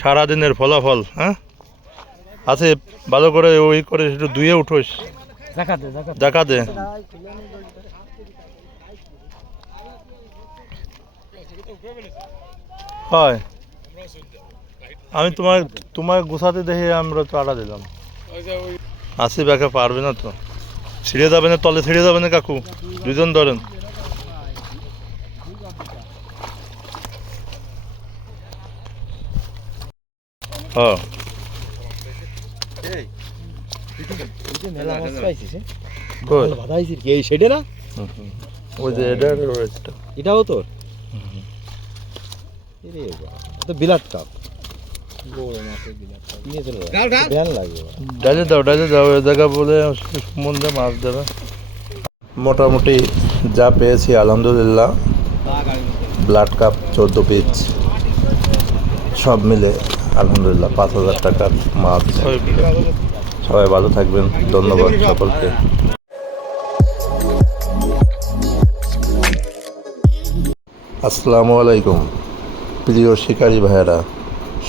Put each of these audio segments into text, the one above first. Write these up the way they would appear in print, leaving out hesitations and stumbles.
সারাদিনের ফলাফল। হ্যাঁ আছে, ভালো করে ওই করে একটু ধুয়ে উঠোস, দেখা দে। হয় আমি তোমার গুছাতে দেখে আমরা তো আটা দিলাম। আসি ব্যাকে পারবে না তো, ছিঁড়ে যাবে না, তলে ছিঁড়ে যাবে না কাকু, দুজন ধরেন। হ্যাঁ ওই যে এটাও তোর বিলাট কাপ ডালে দাও, ডালে দাও, এ জায়গা বলে সম্বন্ধে মাছ দেবে। মোটামুটি যা পেয়েছি আলহামদুলিল্লাহ, ব্লাড কাপ 14 পিস, সব মিলে আলহামদুলিল্লাহ 5,000 টাকার মাছ। সবাই ভালো থাকবেন, ধন্যবাদ সকলকে। আসসালামু আলাইকুম প্রিয় শিকারী ভাইয়েরা,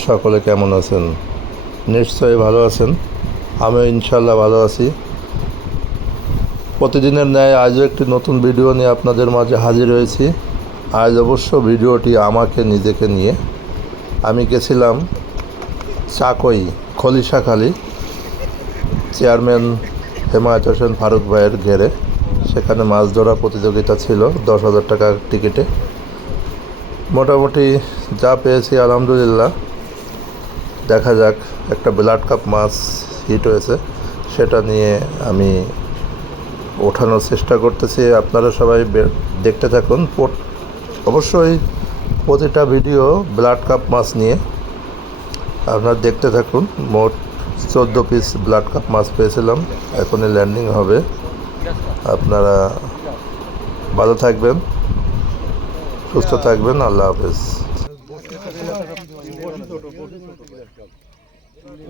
সকলে কেমন আছেন? নিশ্চয়ই ভালো আছেন, আমিও ইনশাল্লাহ ভালো আছি। প্রতিদিনের ন্যায় আজও একটি নতুন ভিডিও নিয়ে আপনাদের মাঝে হাজির হয়েছি। আজ অবশ্য ভিডিওটি আমাকে নিজেকে নিয়ে। আমি গেছিলাম চাকই খলিশাখালী চেয়ারম্যান হেমায়েত হোসেন ফারুক ভাইয়ের ঘেরে। সেখানে মাছ ধরা প্রতিযোগিতা ছিল 10,000 টাকার টিকিটে। মোটামুটি যা পেয়েছি আলহামদুলিল্লাহ, দেখা যাক। একটা ব্লাড কাপ মাছ হিট হয়েছে, সেটা নিয়ে আমি ওঠানোর চেষ্টা করতেছি। আপনারা সবাই দেখতে থাকুন। অবশ্যই প্রতিটা ভিডিও ব্লাড কাপ মাছ নিয়ে, আপনারা দেখতে থাকুন। মোট 14 পিস ব্লাড কাপ মাছ পেয়েছিলাম। এখনই ল্যান্ডিং হবে। আপনারা ভালো থাকবেন, সুস্থ থাকবেন, আল্লাহ হাফেজ।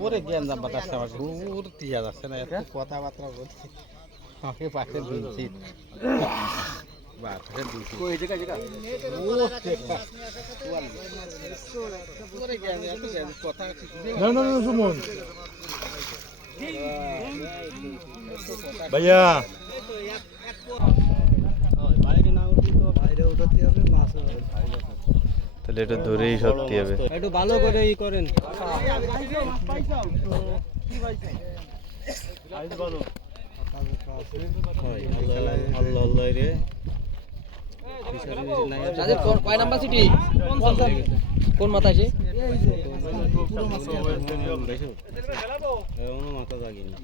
ওরে জ্ঞান দাম বাতাস আমার ঘুর তিয়া যাচ্ছে না, এত কথাবার্তা বলছি আমাকে পাশে দিচ্ছি ভাইয়া তাহলে এটা ধরেই সত্যি হবে। একটু ভালো করে ই করেন। কোন মাথা আছে?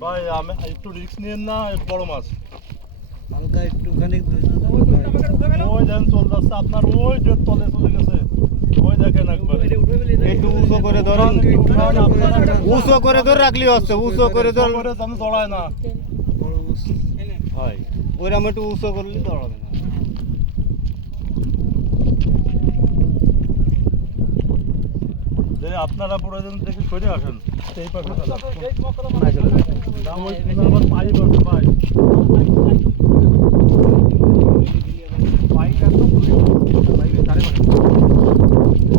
ভাই আমি একটু রিস্ক নিয়েন না, বড় মাছ হালকা একটুখানি ওই দেন চল যাচ্ছে আপনার, ওই যে তলে চলে গেছে, ওই দেখেন একবার। একটু উঁচু করে ধরেন, উঁচু করে ধরে রাখলি হচ্ছে, উঁচু করে ধরে আমি দৌড়ায় না হয়, ওইরকম একটু উঁচু করলে দৌড়াবে না। আপনারা প্রয়োজন দেখে সরে আসেন, এই পাশে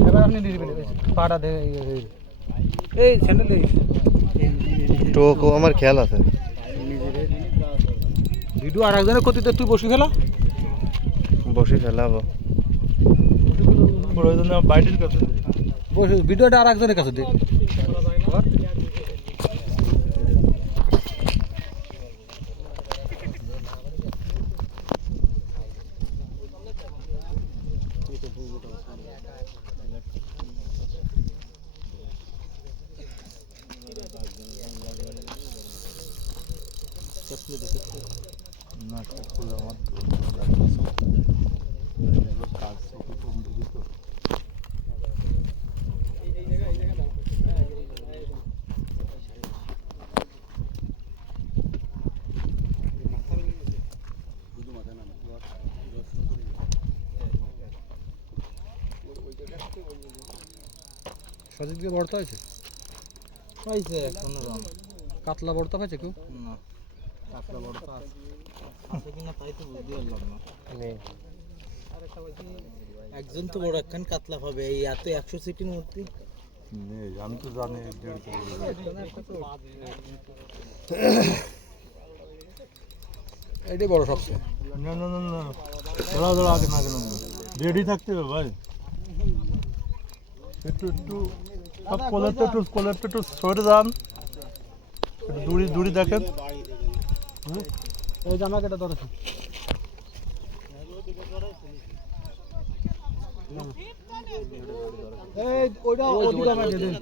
এবার আপনি পাটা এই স্যান্ডেল টোকো আমার খেয়াল আছে। ভিডিও আর একজনের ক্ষতিতে তুই বসে ফেলা, বসে ফেলাবো প্রয়োজনে বাইরের কাছে ভিডিওটা আর একজনের কাছে দে। না আমার কাজ সজিত দিয়ে বর্তা হয়েছে, হয়েছে কাতলা বর্তা হয়েছে কেউ না, কাতলা বর্তা আছে কিনা তাই তো বুঝতে পারলাম না। একজন তো বড় একখান কাতলা পাবে এই এত 100 সিটির মধ্যে। নেই, আমি তো জানি এটাই বড় সবচেয়ে। না না না না, দাঁড়াও দাঁড়াও, আগে না আগে না, রেডি থাকতে হবে ভাই। একটু একটু সব কলারটা একটু সরে যান, একটু দূরে দূরে দেখেন। এই জামা কেটে ধরে এই ওইটা ওদিকে আমাকে দেন।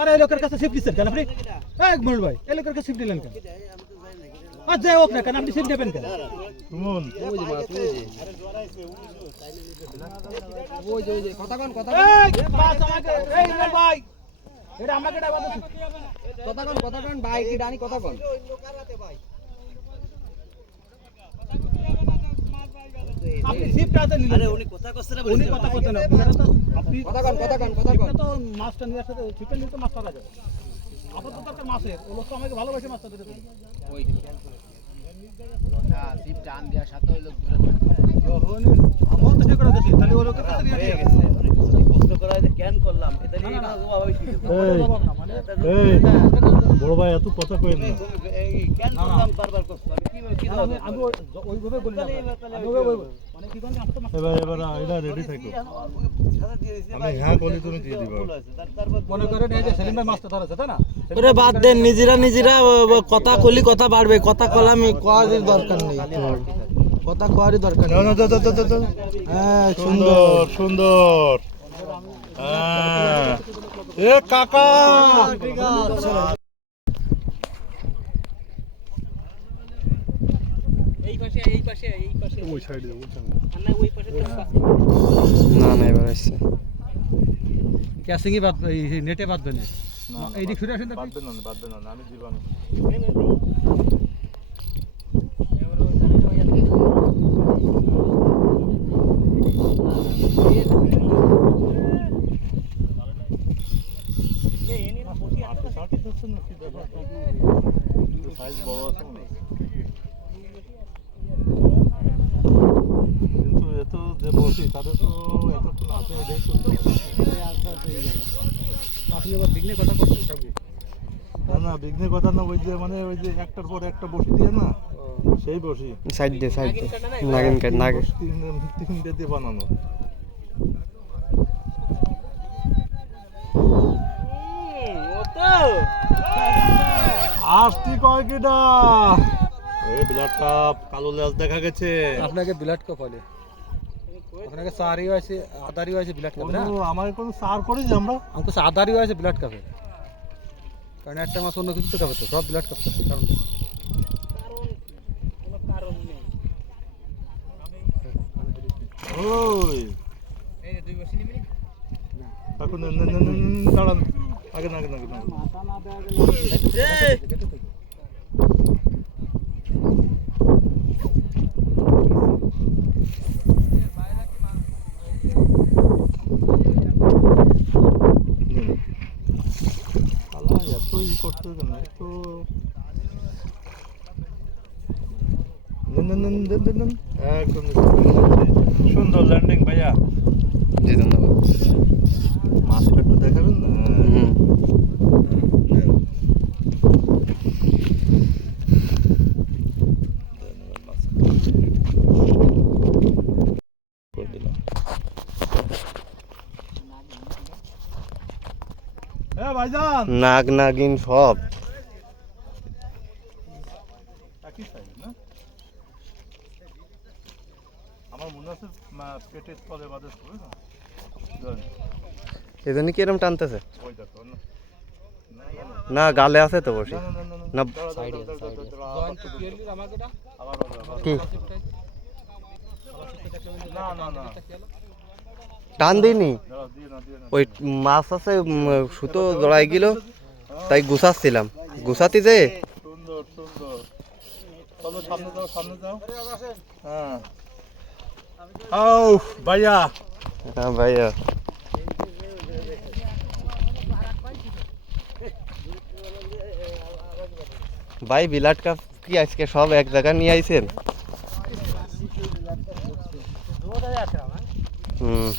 আরে এই লোকের কাছে শিফট দিচ্ছেন কেন আপনি? এক মিনিট ভাই, এই লোকের কাছে শিফট দিলেন কেন? আর যাই হোক না কেন, আপনি শিফট দেবেন কেন? সুমন, কথা কোন কথা বাস আমাকে এই রে ভাই, এটা আমাকে ডাবা দাও। কথা কোন ভাই, কি ডানি কথা কোন? আপনি শিফট আছে নিলেন। আরে উনি কথা কইছে না, উনি কথা কইতে না। আপনি কথা কোন তো মাছটা নিয়ে আসতে, শিফট নিতে মাছ পাওয়া যায়। আপনার তো দরকার মাছের, ও লোক তো আমাকে ভালোবাসে মাছটা দিতে। ওই না শিফট আন দেয়া সাথে ওই লোক দূরে আমও তো ঠিক করে দিছি, তাহলে ওই লোকের কাছে নিয়ে গেছে। অনেক কিছু প্রশ্ন করা হয় যে কেন করলাম, এটা নিয়ে না জবাব হইছে। এই বড় ভাই এত কথা কইেন না। কেন করলাম বারবার করছ, আমি কি আমি ওইভাবে বলি না, আমি ওইভাবে মানে কি কোন আসতো না। এবার এটা রেডি থাকো, আমি হ্যাঁ বলি তুমি দিয়ে দিবা। মনে করেন এই যে সেলিম ভাই মাছটা ধরেছে তাই না? ওরে বাদ দেন, নিজেরা কথা কলি কথা বাড়বে, কথা কলামি কোয়ার দরকার নেই, কথা কোয়ারই দরকার না নেই। না দাও। হ্যাঁ সুন্দর সুন্দর। হ্যাঁ এ কাকা, ওই সাইডে না না এবার আসছে ক্যাসিংই বাদ এই নেটে বাদ দেন না, এই দিক ফিরে আসেন তো। বাদ না, আমি জীবন সাইজ বড় আছে না, কিন্তু এত যে বসি তাদের তো এতক্ষণ আছে, এটাই তো আপনি আবার বিঘ্নে কথা করছেন সব। না বিঘ্নের কথা না, ওই যে মানে ওই যে একটার পর একটা বসি দিয়ে না, সেই বসি সাইড দে নাগিন কাট নাগে তিনটে দিয়ে বানানো। আসতি কয় কিটা এই ব্লাড কাপ কালো লেজ দেখা গেছে। আপনাকে ব্লাড কাপ বলে, আপনাকে সারিও আছে আদারিও আছে ব্লাড কাপ না। আমার কোনো সার করিস আমরা, আমাকে আদারিও আছে ব্লাড কাপে, কারণ একটা মাছ অন্য কিছু তো খাবে তো, সব ব্লাড কাপ খাবে কারণ ওই এখন দাঁড়ান, আগে না এতই করতে হবে না, একটু একদম সুন্দর ল্যান্ডিং ভাইয়া। জি ধন্যবাদ। মাছটা একটু দেখাবেন না? ভাইজান নাগ নাগিন সব একই সাইজ না, আমার মনে আছে পেটের তলে বাদে শুনে না, এজন্য কি এরকম টানতেছে? ওই দেখো না না গালে আছে তো বসে না সাইডে জয়েন্ট ক্লিয়ারলি আমাকে এটা আবার কি না টান দিইনি, দিয়ে না ওই মাছ আছে সুতো জড়াই গেল, তাই গুছাচ্ছিলাম, গুছাতে যে সুন্দর চলো সামনে যাও হ্যাঁ। আও ভাইয়া, হ্যাঁ ভাইয়া ভাই বিলাট কাপ কি আজকে সব এক জায়গায় নিয়ে আইছেন? হুম